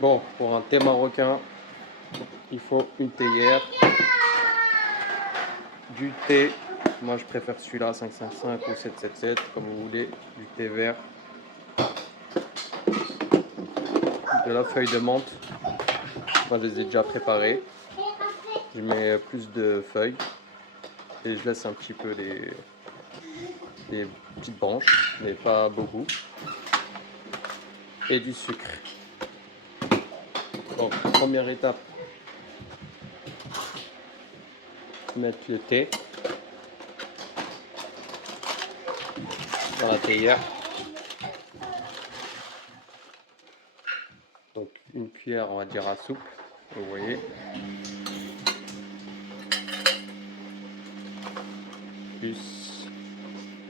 Bon, pour un thé marocain, il faut une théière, du thé, moi je préfère celui-là 555 ou 777 comme vous voulez, du thé vert, de la feuille de menthe, moi je les ai déjà préparées, je mets plus de feuilles et je laisse un petit peu les petites branches, mais pas beaucoup, et du sucre. Donc première étape, mettre le thé dans la théière. Donc une cuillère, on va dire à soupe, vous voyez. Plus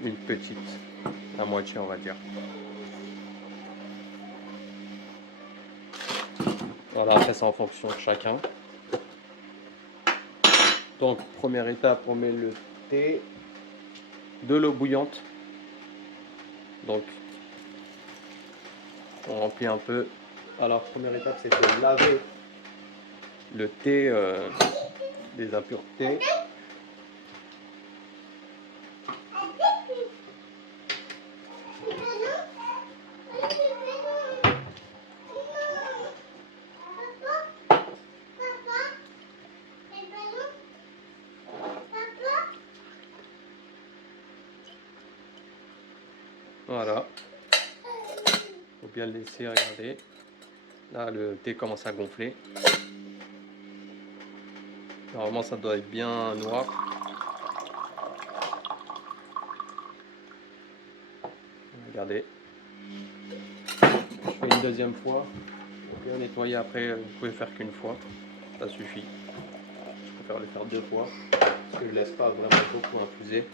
une petite, à moitié on va dire. Voilà, après c'est en fonction de chacun. Donc première étape, on met le thé, de l'eau bouillante. Donc on remplit un peu. Alors première étape, c'est de laver le thé des impuretés. Voilà, faut bien le laisser, regarder. Là, le thé commence à gonfler. Normalement, ça doit être bien noir. Regardez. Je fais une deuxième fois. Pour bien nettoyer après, vous pouvez faire qu'une fois. Ça suffit. Je préfère le faire deux fois. Parce que je laisse pas vraiment beaucoup infuser.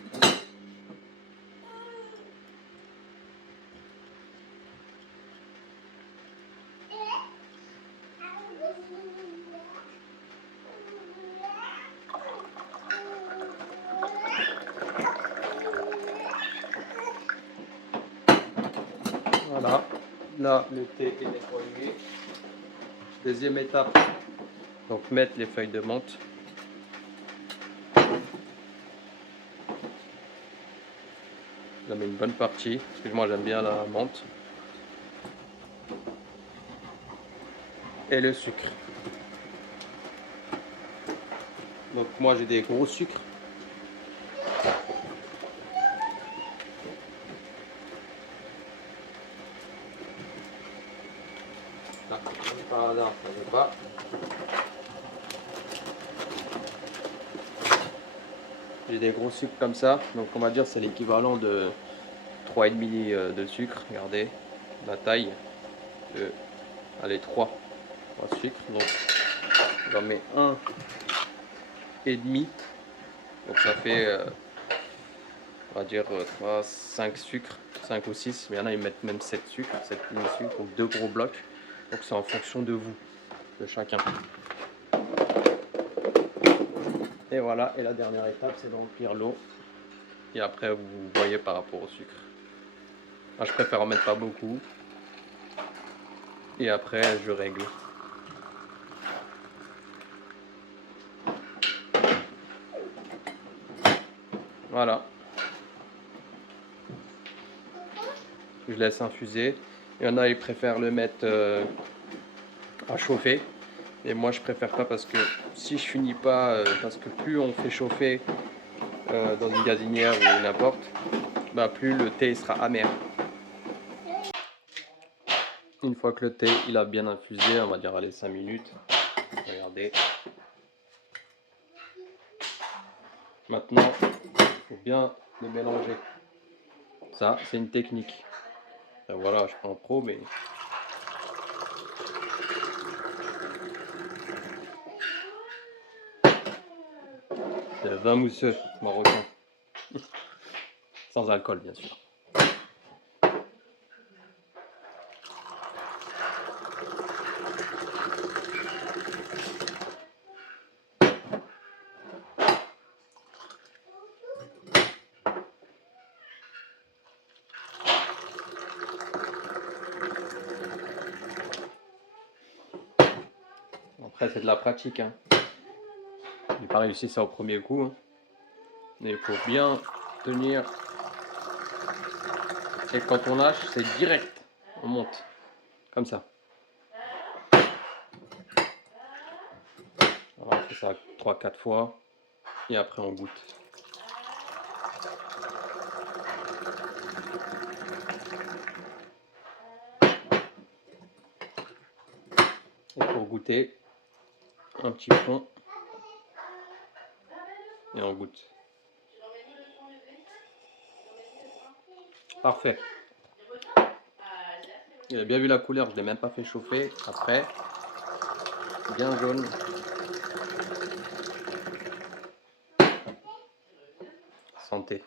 Voilà, là le thé est nettoyé. Deuxième étape, donc mettre les feuilles de menthe. J'en mets une bonne partie, parce que moi j'aime bien la menthe. Et le sucre. Donc moi j'ai des gros sucres. Là, par hasard, ça ne veut pas. J'ai des gros sucres comme ça, donc on va dire c'est l'équivalent de 3,5 de sucre. Regardez la taille de, allez, 3 sucres. Donc j'en mets 1,5. Donc ça fait on va dire 3, 5 sucres, 5 ou 6, mais il y en a ils mettent même 7 sucres, 7 sucres, donc 2 gros blocs. Donc c'est en fonction de vous, de chacun. Et voilà, et la dernière étape c'est d'emplir l'eau. Et après vous voyez par rapport au sucre. Moi, je préfère en mettre pas beaucoup. Et après je règle. Voilà. Je laisse infuser. Il y en a ils préfèrent le mettre à chauffer. Et moi je préfère pas parce que si je finis pas, parce que plus on fait chauffer dans une gazinière ou n'importe, bah plus le thé sera amer. Une fois que le thé il a bien infusé, on va dire allez 5 minutes. Regardez. Maintenant, il faut bien le mélanger. Ça, c'est une technique. Et voilà, je prends pro, mais c'est le vin mousseux marocain. Sans alcool, bien sûr. Après, c'est de la pratique. Hein. J'ai pas réussi ça au premier coup. Hein. Mais il faut bien tenir. Et quand on lâche, c'est direct. On monte. Comme ça. Alors, on fait ça 3-4 fois. Et après, on goûte. Et pour goûter, un petit fond. Et on goûte. Parfait. Il a bien vu la couleur, je ne l'ai même pas fait chauffer. Après, bien jaune. Santé.